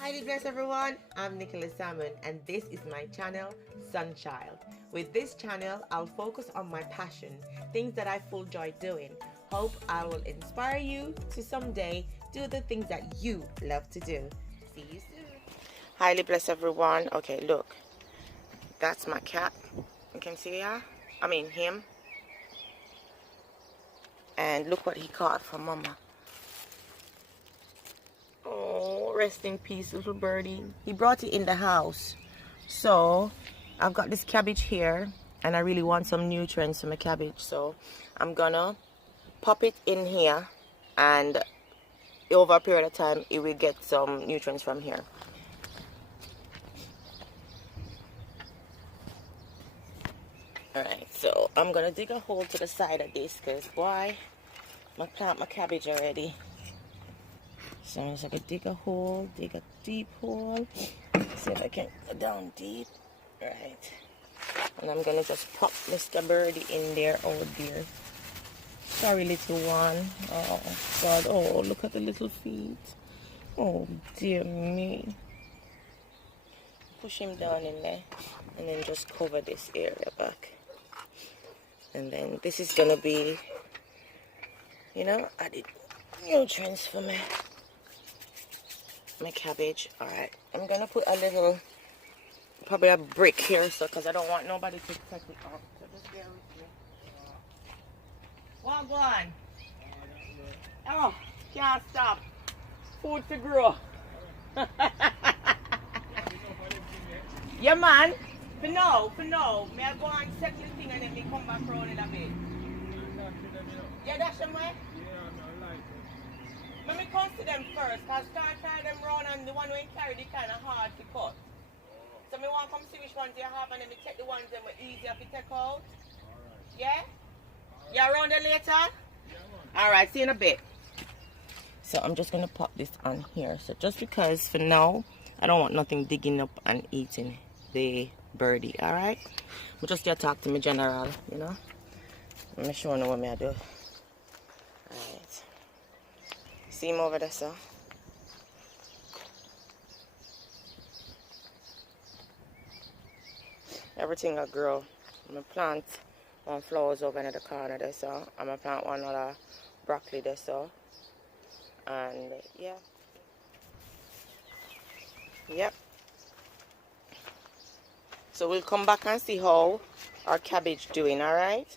Highly blessed everyone, I'm Nicholas Salmon and this is my channel, Sunchild. With this channel, I'll focus on my passion, things that I full joy doing. Hope I will inspire you to someday do the things that you love to do. See you soon. Highly blessed everyone. Okay, look, that's my cat. You can see him. And look what he caught from mama. Oh, rest in peace, little birdie. He brought it in the house. So I've got this cabbage here and I really want some nutrients from my cabbage. So I'm gonna pop it in here and over a period of time it will get some nutrients from here. Alright, so I'm gonna dig a hole to the side of this because why? I plant my cabbage already. So I'm just gonna dig a hole, dig a deep hole. See if I can go down deep. Right. And I'm gonna just pop Mr. Birdie in there. Oh dear. Sorry, little one. Oh God. Oh, look at the little feet. Oh dear me. Push him down in there and then just cover this area back. And then this is gonna be, added nutrients for me. My cabbage. Alright, I'm gonna put a little, probably a brick here, so because I don't want nobody to take it off. So just bear with me. Well, go on. Oh, can't stop. Food to grow. Yeah, man. For now. May I go and settle the thing and then me come back around in a bit. Yeah, that's them way? Let me come to them first, because start trying them round and the one we carry the kind of hard to cut. So me want to come see which ones you have and then me take the ones that were easier to take out. Yeah? You around there later? Alright, see you in a bit. So I'm just going to pop this on here. So just because for now, I don't want nothing digging up and eating the birdie, alright? But just get talk to me general, I'm not sure what me I do. Alright. See him over there, sir. Everything will grow. I'm going to plant one flowers over in the corner there, sir. I'm going to plant one other broccoli there, sir. And yeah. Yep. So we'll come back and see how our cabbage doing, alright?